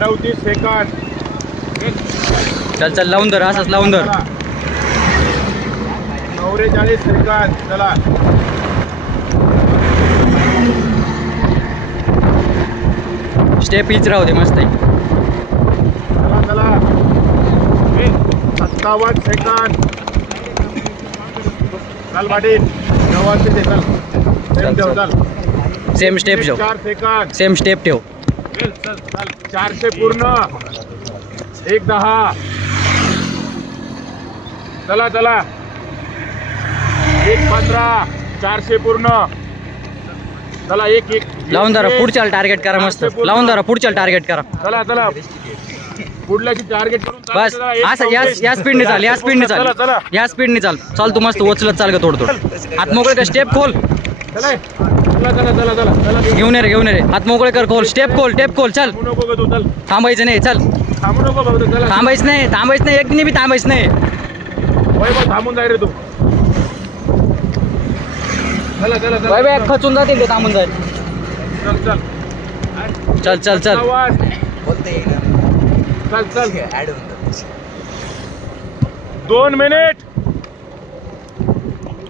चौतीस सेकंद चल चल लावून धर असंच लावून धर. चौवेचाळीस सेकंद चला. स्टेप हीच राहू दे मस्त आहे. चला चला. सत्तावन्न सेकंद चल पाटील. नव्वद चल. सेम ठेव चल. सेम स्टेप ठेव. सेकंद सेम स्टेप ठेव. चारशे पूर्ण. एक दहा. चला चला. एक पंधरा. चारशे पूर्ण. चला एक एक. लावून धरा एक- पुढच्याला टार्गेट करा मस्त. लावून धरा पुढच्याला टार्गेट करा. चला चला. पुढल्याची टार्गेट करून बस. असं या. या स्पीडने चाल या स्पीडने चाल. चला चला. या स्पीडने चाल. चाल तू मस्त उचलत चाल का थोडं थोडं हात मोकळे कर स्टेप खोल. चला चला चला चला चला चला. घेऊन ये रे घेऊन ये रे. हात मोकळे कर खोल. स्टेप खोल स्टेप खोल. चल. थांबू नको ग तू चल. थांबायचं नाही चल. थांबू नको चला. थांबायचं नाही थांबायचं नाही. एक बी थांबायचं नाही. वय थांबून जाय रे तू. चला चला चला. बाय बाय खचून जातील ते थांबून जाईल. चल चल. चल चल चल. आवाज. चल दोन मिनिट.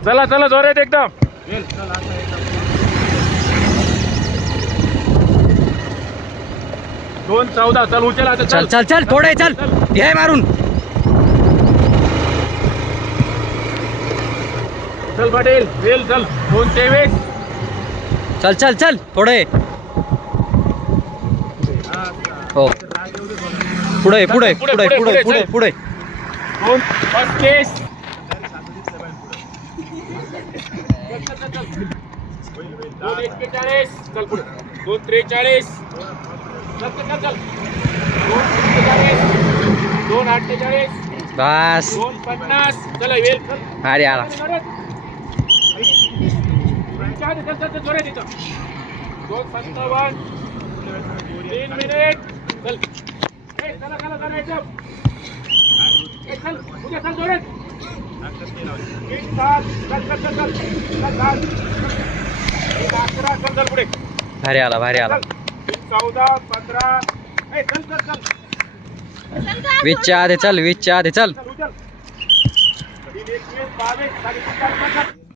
चला चला जोरात एकदम. दोन चौदा चल उचल आता चल चल. चल थोडे चल. हे मारून. चल पाटील. वेल चल. दोन तेवीस. चल चल चल थोडे. हो. पुढे पुढे पुढे पुढे पुढे पुढे. दोन पस्तीस. दोन एक्केचाळीस चल पुढे. दोन त्रेचाळीस. चल चल चल चल. दोन सत्तेचाळीस. दोन अठ्ठेचाळीस. बस. दोन पन्नास. चला वेल अरे आला. दोन सत्तावन्न. तीन मिनिट. चल. चला चला चला एकदम चल उद्या चल जोरात. भारी आला भारी आला. चौदा पंधरा. वीसच्या आधी चल वीसच्या आधी चल.